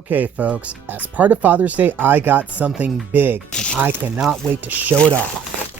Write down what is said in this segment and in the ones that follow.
Okay, folks, as part of Father's Day, I got something big, and I cannot wait to show it off.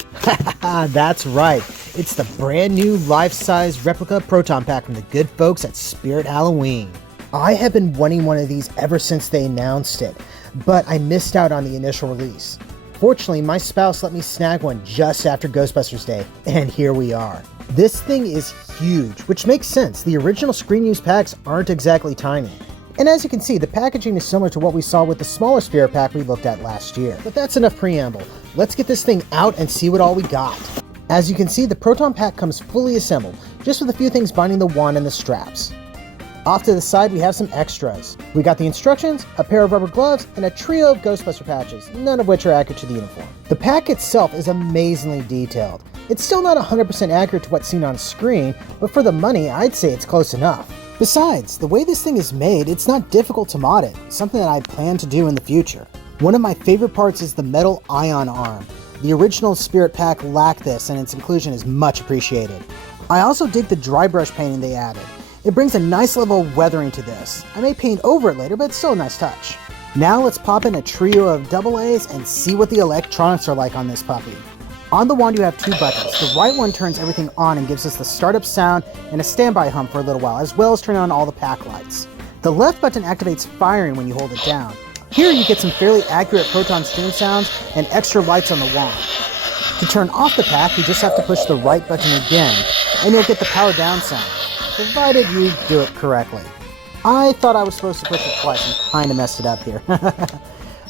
That's right, it's the brand new life-size replica Proton Pack from the good folks at Spirit Halloween. I have been wanting one of these ever since they announced it, but I missed out on the initial release. Fortunately, my spouse let me snag one just after Ghostbusters Day, and here we are. This thing is huge, which makes sense. The original screen-use packs aren't exactly tiny. And as you can see, the packaging is similar to what we saw with the smaller Spirit Pack we looked at last year. But that's enough preamble. Let's get this thing out and see what all we got. As you can see, the Proton Pack comes fully assembled, just with a few things binding the wand and the straps. Off to the side, we have some extras. We got the instructions, a pair of rubber gloves, and a trio of Ghostbuster patches, none of which are accurate to the uniform. The pack itself is amazingly detailed. It's still not 100% accurate to what's seen on screen, but for the money, I'd say it's close enough. Besides, the way this thing is made, it's not difficult to mod it, something that I plan to do in the future. One of my favorite parts is the metal ion arm. The original Spirit Pack lacked this, and its inclusion is much appreciated. I also dig the dry brush painting they added. It brings a nice level of weathering to this. I may paint over it later, but it's still a nice touch. Now let's pop in a trio of AA's and see what the electronics are like on this puppy. On the wand you have two buttons. The right one turns everything on and gives us the startup sound and a standby hum for a little while, as well as turning on all the pack lights. The left button activates firing when you hold it down. Here you get some fairly accurate proton stream sounds and extra lights on the wand. To turn off the pack, you just have to push the right button again, and you'll get the power down sound, provided you do it correctly. I thought I was supposed to push it twice and kinda messed it up here.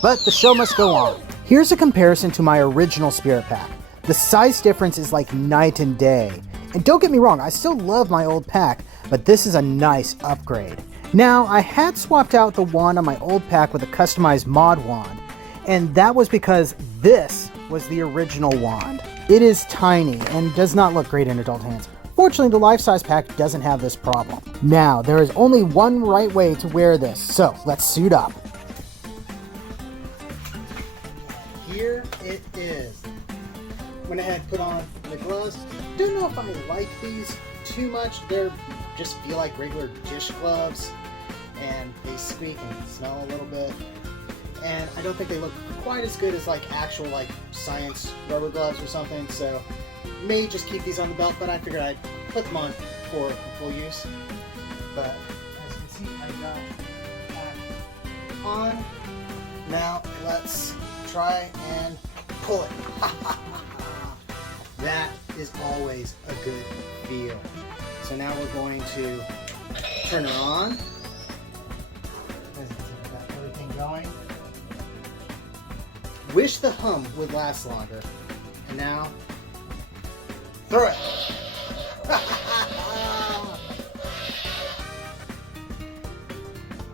But the show must go on. Here's a comparison to my original Spirit Pack. The size difference is like night and day. And don't get me wrong, I still love my old pack, but this is a nice upgrade. Now, I had swapped out the wand on my old pack with a customized mod wand, and that was because this was the original wand. It is tiny and does not look great in adult hands. Fortunately, the life-size pack doesn't have this problem. Now, there is only one right way to wear this, so let's suit up. Here it is. Went ahead, put on the gloves. Don't know if I like these too much. They just feel like regular dish gloves, and they squeak and smell a little bit. And I don't think they look quite as good as like actual like science rubber gloves or something. So may just keep these on the belt, but I figured I'd put them on for full use. But as you can see, I got that on. Now let's try and pull it. That is always a good feel. So now we're going to turn her on. As you can see, got everything going. Wish the hum would last longer. And now, throw it.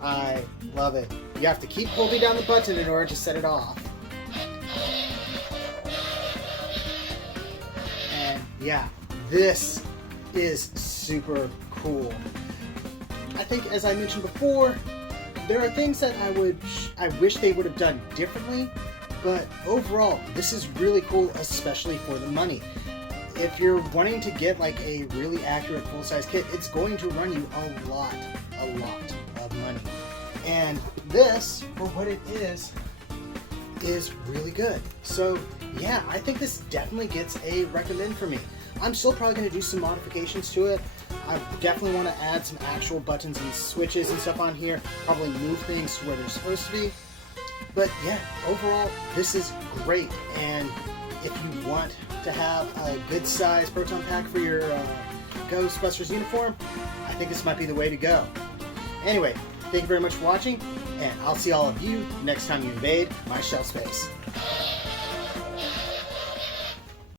I love it. You have to keep holding down the button in order to set it off. Yeah, this is super cool. I think, as I mentioned before, there are things that I wish they would have done differently, but overall, this is really cool, especially for the money. If you're wanting to get like a really accurate full-size kit, it's going to run you a lot of money. And this, for what it is really good. So yeah, I think this definitely gets a recommend for me. I'm still probably going to do some modifications to it. I definitely want to add some actual buttons and switches and stuff on here. Probably move things to where they're supposed to be. But yeah, overall, this is great. And if you want to have a good size Proton Pack for your Ghostbusters uniform, I think this might be the way to go. Anyway, thank you very much for watching, and I'll see all of you next time you invade my shelf space.